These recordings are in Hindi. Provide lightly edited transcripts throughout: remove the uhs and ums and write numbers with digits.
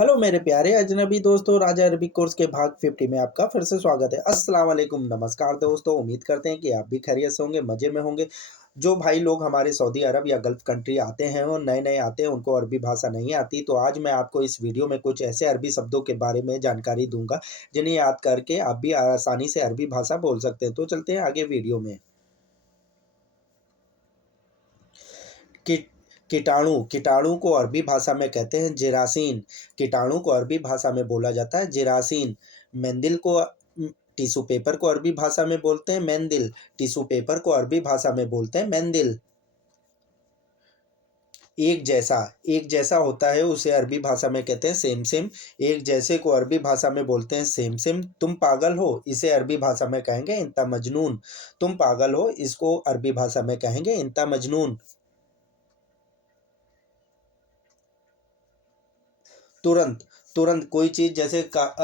हेलो मेरे प्यारे अजनबी दोस्तों, राजा अरबी कोर्स के भाग 50 में आपका फिर से स्वागत है। अस्सलाम वालेकुम, नमस्कार दोस्तों। उम्मीद करते हैं कि आप भी खैरियत से होंगे, मज़े में होंगे। जो भाई लोग हमारे सऊदी अरब या गल्फ़ कंट्री आते हैं और नए-नए आते हैं, उनको अरबी भाषा नहीं आती, तो आज मैं आपको इस वीडियो में कुछ ऐसे अरबी शब्दों के बारे में जानकारी दूँगा, जिन्हें याद करके आप भी आसानी से अरबी भाषा बोल सकते हैं। तो चलते हैं आगे वीडियो में। कीट कीटाणु कीटाणु को अरबी भाषा में कहते हैं जेरासीन। कीटाणु को अरबी भाषा में बोला जाता है जेरासीन। मेंदिल को टिश्यू पेपर को अरबी भाषा में बोलते हैं मेंदिल। टिश्यू पेपर को अरबी भाषा में बोलते हैं मेंदिल। एक जैसा होता है उसे अरबी भाषा में कहते हैं सेम सेम। एक जैसे को अरबी भाषा में बोलते हैं सेम सेम। तुम पागल हो, इसे अरबी भाषा में कहेंगे इंता मजनून। तुम पागल हो, इसको अरबी भाषा में कहेंगे इंता मजनून। तुरंत तुरंत कोई चीज़ जैसे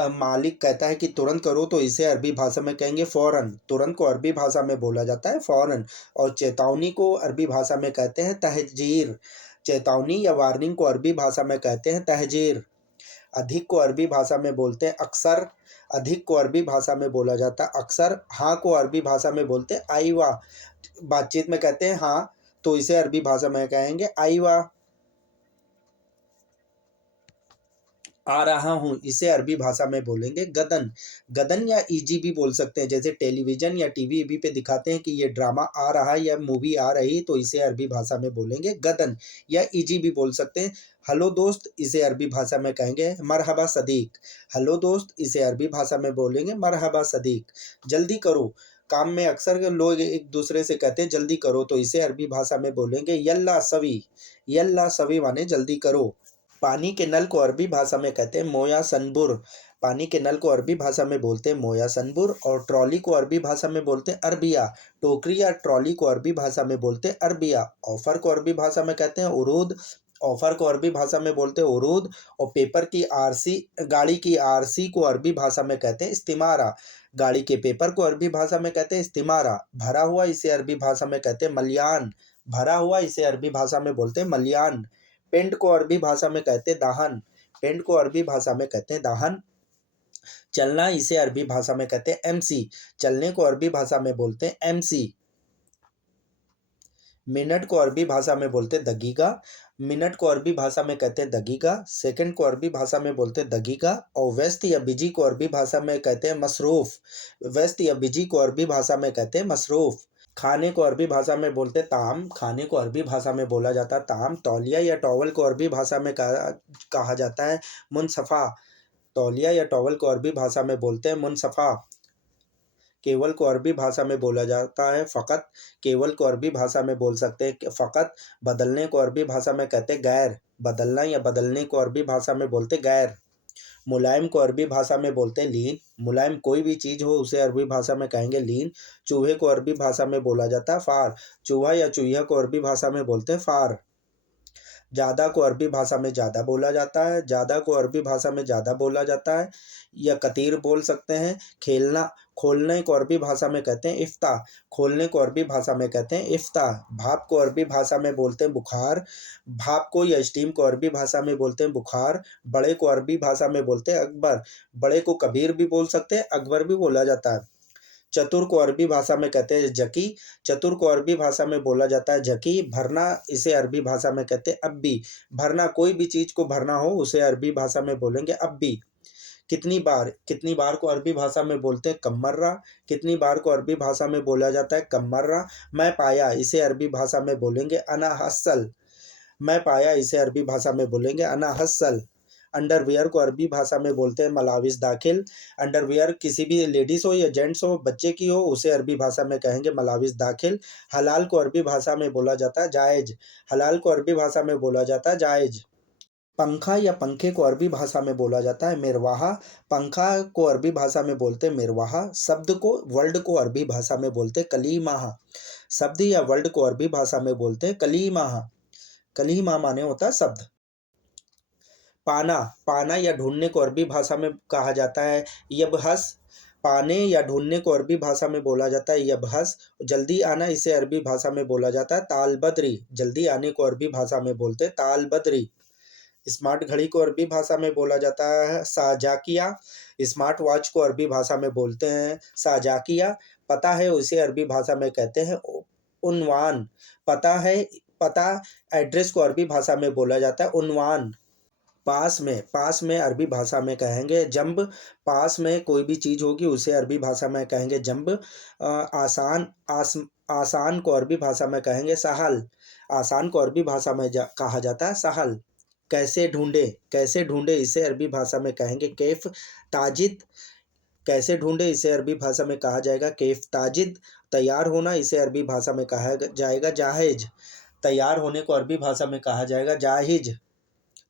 मालिक कहता है कि तुरंत करो, तो इसे अरबी भाषा में कहेंगे फ़ौरन। तुरंत को अरबी भाषा में बोला जाता है फ़ौरन। और चेतावनी को अरबी भाषा में कहते हैं तहज़ीर। चेतावनी या वार्निंग को अरबी भाषा में कहते हैं तहज़ीर। अधिक को अरबी भाषा में बोलते हैं अक्सर। अधिक को अरबी भाषा में बोला जाता है अक्सर। हाँ को अरबी भाषा में बोलते हैं आइवा। बातचीत में कहते हैं हाँ, तो इसे अरबी भाषा में कहेंगे आइवा। आ रहा हूँ, इसे अरबी भाषा में बोलेंगे गदन। गदन या ईजी भी बोल सकते हैं, जैसे टेलीविज़न या टीवी पे दिखाते हैं कि ये ड्रामा आ रहा है या मूवी आ रही है, तो इसे अरबी भाषा में बोलेंगे गदन या ईजी भी बोल सकते हैं। हेलो दोस्त, इसे अरबी भाषा में कहेंगे मरहबा सदीक। हेलो दोस्त, इसे अरबी भाषा में बोलेंगे मरहबा सदीक। जल्दी करो, काम में अक्सर लोग एक दूसरे से कहते हैं जल्दी करो, तो इसे अरबी भाषा में बोलेंगे यल्ला सवी। यल्ला सवी माने जल्दी करो। पानी के नल को अरबी भाषा में कहते हैं मोया सनबुर। पानी के नल को अरबी भाषा में बोलते हैं मोया सनबुर। और ट्रॉली को अरबी भाषा में बोलते हैं अरबिया। टोकरी या ट्रॉली को अरबी भाषा में बोलते हैं अरबिया। ऑफर को अरबी भाषा में कहते हैं उरूद। ऑफर को अरबी भाषा में बोलते हैं उरूद। और पेपर की आरसी, गाड़ी की आरसी को अरबी भाषा में कहते हैं इस्तिमारा। गाड़ी के पेपर को अरबी भाषा में कहते हैं इस्तिमारा। भरा हुआ, इसे अरबी भाषा में कहते हैं मलयान। भरा हुआ, इसे अरबी भाषा में बोलते हैं मलयान। पेंट को अरबी भाषा में कहते हैं दाहन। पेंट को अरबी भाषा में कहते हैं दाहन। चलना, इसे अरबी भाषा में कहते हैं एमसी। चलने को अरबी भाषा में बोलते हैं एमसी। मिनट को अरबी भाषा में बोलते हैं दगीगा। मिनट को अरबी भाषा में कहते हैं दगीगा। सेकंड को अरबी भाषा में बोलते हैं दगीगा। और व्यस्त या बिजी को अरबी भाषा में कहते हैं मसरूफ। व्यस्त या बिजी को अरबी भाषा में कहते हैं मसरूफ। खाने को अरबी भाषा में बोलते हैं ताम। खाने को अरबी भाषा में बोला जाता है ताम। तौलिया या टॉवल को अरबी भाषा में कहा जाता है मुनसफ़ा। तौलिया या टॉवल को अरबी भाषा में बोलते हैं मुनसफ़ा। केवल को अरबी भाषा में बोला जाता है फ़कत। केवल को अरबी भाषा में बोल सकते हैं फ़कत। बदलने को अरबी भाषा में कहते हैं गैर। बदलना या बदलने को अरबी भाषा में बोलते हैं गैर। मुलायम को अरबी भाषा में बोलते हैं लीन। मुलायम कोई भी चीज़ हो, उसे अरबी भाषा में कहेंगे लीन। चूहे को अरबी भाषा में बोला जाता है फ़ार। चूहा या चूहिया को अरबी भाषा में बोलते हैं फ़ार। ज़्यादा को अरबी भाषा में ज़्यादा बोला जाता है। ज़्यादा को अरबी भाषा में ज़्यादा बोला जाता है या कतीर बोल सकते हैं। खेलना, खोलने को अरबी भाषा में कहते हैं इफ्ताह। खोलने को अरबी भाषा में कहते हैं इफ्ताह। भाप को अरबी भाषा में बोलते हैं बुखार। भाप को या स्टीम को अरबी भाषा में बोलते हैं बुखार। बड़े को अरबी भाषा में बोलते हैं अकबर। बड़े को कबीर भी बोल सकते हैं, अकबर भी बोला जाता है। चतुर को अरबी भाषा में कहते हैं जकी। चतुर को अरबी भाषा में बोला जाता है जकी। भरना, इसे अरबी भाषा में कहते हैं अब्बी। भरना, कोई भी चीज़ को भरना हो, उसे अरबी भाषा में बोलेंगे अब्बी। कितनी बार को अरबी भाषा में बोलते हैं कमर्रा। कितनी बार को अरबी भाषा में बोला जाता है कमर्रा। मैं पाया, इसे अरबी भाषा में बोलेंगे अना हस्सल। मैं पाया, इसे अरबी भाषा में बोलेंगे अना हस्सल। अंडरवियर को अरबी भाषा में बोलते हैं मलाविस दाखिल। अंडरवियर किसी भी लेडीज़ हो या जेंट्स हो, बच्चे की हो, उसे अरबी भाषा में कहेंगे मलाविस दाखिल। हलाल को अरबी भाषा में बोला जाता है जायज़। हलाल को अरबी भाषा में बोला जाता है जायज़। पंखा या पंखे को अरबी भाषा में बोला जाता है मिरवाहा। पंखा को अरबी भाषा में बोलते हैं मिरवाहा। शब्द को, वर्ड को अरबी भाषा में बोलते हैं कलीमाहा। शब्द या वर्ड को अरबी भाषा में बोलते हैं कलीमाहा। कलीमा माने होता है शब्द। पाना, पाना या ढूंढने को अरबी भाषा में कहा जाता है यबहस। पाने या ढूंढने को अरबी भाषा में बोला जाता है यबहस। जल्दी आना, इसे अरबी भाषा में बोला जाता है ताल बदरी। जल्दी आने को अरबी भाषा में बोलते हैं ताल बदरी। स्मार्ट घड़ी को अरबी भाषा में बोला जाता है साजाकिया। स्मार्ट वॉच को अरबी भाषा में बोलते हैं साजाकिया। पता है उसे अरबी भाषा में कहते हैं उन्वान। पता है, पता, एड्रेस को अरबी भाषा में बोला जाता है उन्वान। पास में अरबी भाषा में कहेंगे जंब। पास में कोई भी चीज़ होगी उसे अरबी भाषा में कहेंगे जंब। आसान को अरबी भाषा में कहेंगे सहल। आसान को अरबी भाषा में कहा जाता है सहल। कैसे ढूंढे इसे अरबी भाषा में कहेंगे कैफ ताजिद। कैसे ढूंढे इसे अरबी भाषा में कहा जाएगा कैफ ताजिद। तैयार होना इसे अरबी भाषा में कहा जाएगा जाहिज। तैयार होने को अरबी भाषा में कहा जाएगा जाहिज।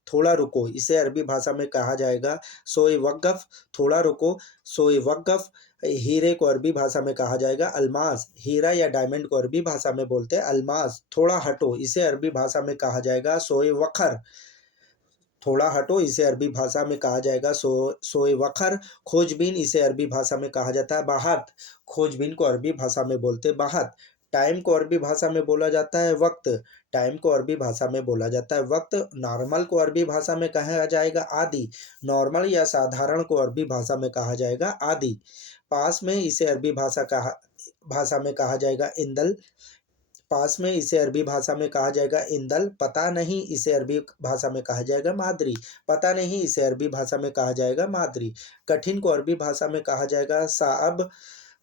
थोड़ा रुको इसे अरबी भाषा में कहा जाएगा सोए वक़्फ़। थोड़ा रुको सोए वक़्फ़। हीरे को अरबी भाषा में कहा जाएगा अलमास। हीरा या डायमंड को अरबी भाषा में बोलते हैं अलमास। थोड़ा हटो इसे अरबी भाषा में कहा जाएगा सोए वखर। थोड़ा हटो इसे अरबी भाषा में कहा जाएगा सोए वखर। खोजबीन इसे अरबी भाषा में कहा जाता है बाहत। खोजबीन को अरबी भाषा में बोलते हैं बाहत। टाइम को अरबी भाषा में बोला जाता है वक्त। टाइम को अरबी भाषा में बोला जाता है वक्त। नॉर्मल को अरबी भाषा में कहा जाएगा आदि। नॉर्मल या साधारण को अरबी भाषा में कहा जाएगा आदि। पास में इसे अरबी भाषा में कहा जाएगा इंदल। पास में इसे अरबी भाषा में कहा जाएगा इंदल। पता नहीं इसे अरबी भाषा में कहा जाएगा मादरी। पता नहीं इसे अरबी भाषा में कहा जाएगा मादरी। कठिन को अरबी भाषा में कहा जाएगा साअब।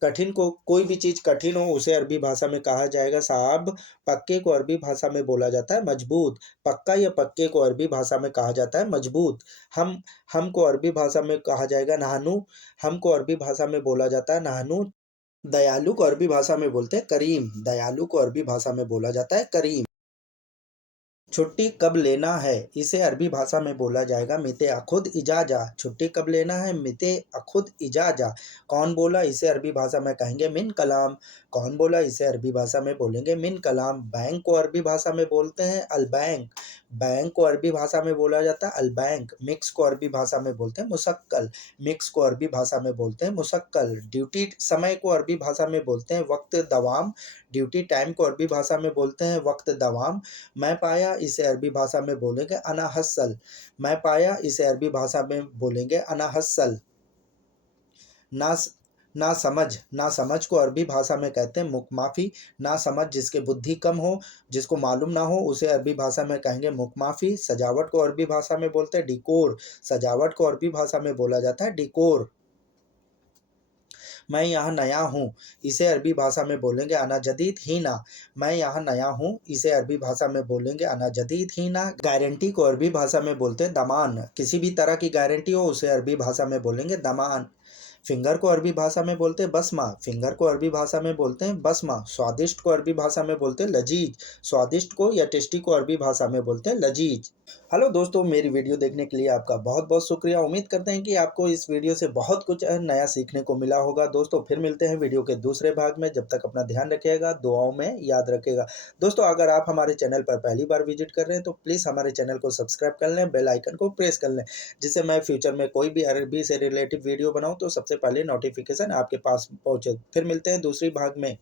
कठिन को कोई भी चीज़ कठिन हो उसे अरबी भाषा में कहा जाएगा साअब। पक्के को अरबी भाषा में बोला जाता है मजबूत। पक्का या पक्के को अरबी भाषा में कहा जाता है मजबूत। हम को अरबी भाषा में कहा जाएगा नहानू। हम को अरबी भाषा में बोला जाता है नहानू। दयालु को अरबी भाषा में बोलते हैं करीम। दयालु को अरबी भाषा में बोला जाता है करीम। छुट्टी कब लेना है इसे अरबी भाषा में बोला जाएगा मिते अखुद इजाजा। छुट्टी कब लेना है मिते अखुद इजाजा। कौन बोला इसे अरबी भाषा में कहेंगे मिन कलाम। कौन बोला इसे अरबी भाषा में बोलेंगे मिन कलाम। बैंक को अरबी भाषा में बोलते हैं अल बैंक। बैंक को अरबी भाषा में बोला जाता है अल बैंक। मिक्स को अरबी भाषा में बोलते हैं मुशक्कल। मिक्स को अरबी भाषा में बोलते हैं मुशक्कल। ड्यूटी समय को अरबी भाषा में बोलते हैं वक्त दवाम। ड्यूटी टाइम को अरबी भाषा में बोलते हैं वक्त दवाम। मैं पाया इसे अरबी भाषा में बोलेंगे अना हस्सल। मैं पाया इसे अरबी भाषा में बोलेंगे अना हस्सल। ना ना समझ को अरबी भाषा में कहते हैं मुकमाफ़ी। ना समझ जिसके बुद्धि कम हो, जिसको मालूम ना हो उसे अरबी भाषा में कहेंगे मुकमाफ़ी। सजावट को अरबी भाषा में बोलते हैं डिकोर। सजावट को अरबी भाषा में बोला जाता है डिकोर। मैं यहाँ नया हूँ इसे अरबी भाषा में बोलेंगे अना जदीद ही ना। मैं यहाँ नया हूँ इसे अरबी भाषा में बोलेंगे अना जदीद ही ना। गारंटी को अरबी भाषा में बोलते हैं दमान। किसी भी तरह की गारंटी हो उसे अरबी भाषा में बोलेंगे दमान। फिंगर को अरबी भाषा में बोलते हैं बसमा। फिंगर को अरबी भाषा में बोलते हैं बसमा। स्वादिष्ट को अरबी भाषा में बोलते हैं लजीज। स्वादिष्ट को या टेस्टी को अरबी भाषा में बोलते हैं लजीज। हेलो दोस्तों, मेरी वीडियो देखने के लिए आपका बहुत बहुत शुक्रिया। उम्मीद करते हैं कि आपको इस वीडियो से बहुत कुछ नया सीखने को मिला होगा। दोस्तों फिर मिलते हैं वीडियो के दूसरे भाग में। जब तक अपना ध्यान रखिएगा, दुआओं में याद रखिएगा। दोस्तों अगर आप हमारे चैनल पर पहली बार विजिट कर रहे हैं तो प्लीज़ हमारे चैनल को सब्सक्राइब कर लें, बेल आइकन को प्रेस कर लें, जिससे मैं फ्यूचर में कोई भी अरबी से रिलेटिव वीडियो बनाऊँ तो सबसे पहले नोटिफिकेशन आपके पास पहुँचे। फिर मिलते हैं दूसरी भाग में।